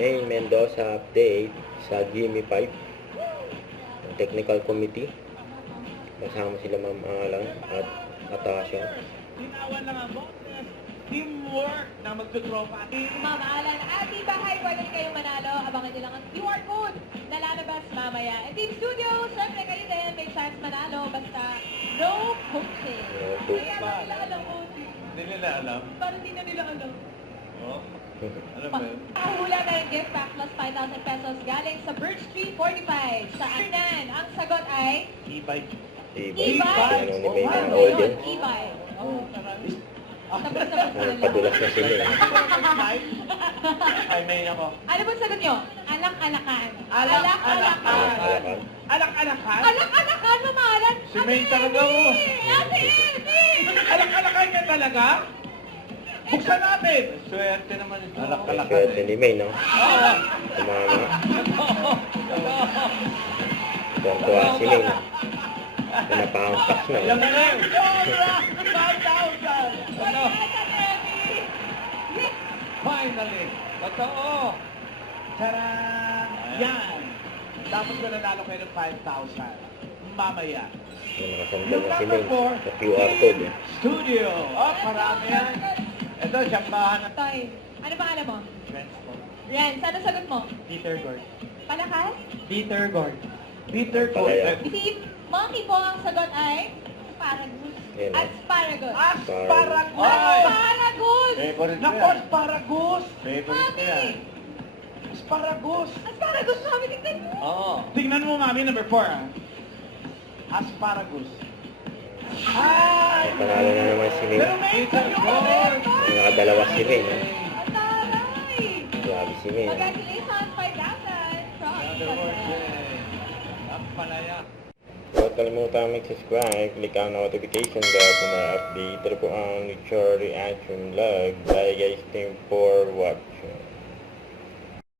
May Mendoza update sa Jimmy 5 ng Technical Committee. Kasama sila Ma'am Alan at Natasha. Tinawan lang ang boses. Teamwork na magtutropa. Ma'am Alan at Team Bahay, pwede rin kayong manalo. Abangan nyo lang ang QR code na lalabas mamaya. And Team Studio, syempre kayo din may chance manalo. Basta no coaching. No coaching. Kaya lang nila alam mo. Hindi nila alam. Parang di na nila alam. Oh? Alam mo yun? Hula na yung gift pack plus 5,000 pesos galing sa Birch Tree 45. Sa Arnan, ang sagot ay E-bike. E-bike. E-bike. Ano ni May Ano na order. yun? E-bike. Oh, marami. Tapos na ba sila? Padulas na sila. Ay, may ako. Ano ba sagot nyo? Alak-alakan. Alak-alakan. Alakan. Alak-alakan? Alak-alakan, Ma'am Alan. Si May talaga, oh. Ate, ate. Alak-alakan ka talaga? Buksan natin! Swerte naman ito. Alak-alakan. Swerte ni May, no? Oo. Tumama. Tuwan-tuwa si May, no? Pinapahampas na. Yan na lang. Sobra! 5,000! Ano? Finally! Totoo! Tarang! Yan! Dapat ko nanalo kayo ng 5,000. Mamaya. Yung nakasandal na si May sa QR code. Eh. Studio! Oh, marami yan. Ito, siyambahan na. Toy, ano pangalan mo? Transport. Ren, saan ang sagot mo? Peter Gord. Palakas? Peter Gord. Peter Palaya. Gord. Si Monkey po ang sagot ay asparagus. Yan, no? Asparagus. Asparagus! Asparagus! Favorite Naku, asparagus! Favorite ko yan. Mami! Asparagus! Asparagus, mami, tignan mo. Oo. Tingnan mo, mami, number 4. Asparagus. Ay! Ay, panalo na naman si May. Pero may Peter Gord! Nakadalawa si May, no? Ang taray! Grabe si May, no? Congratulations, 5,000 from Another word, ang palaya. Huwag kalimutan mag-subscribe, click ang notification bell para update po ang Nature Reaction Vlog. Bye guys, team po.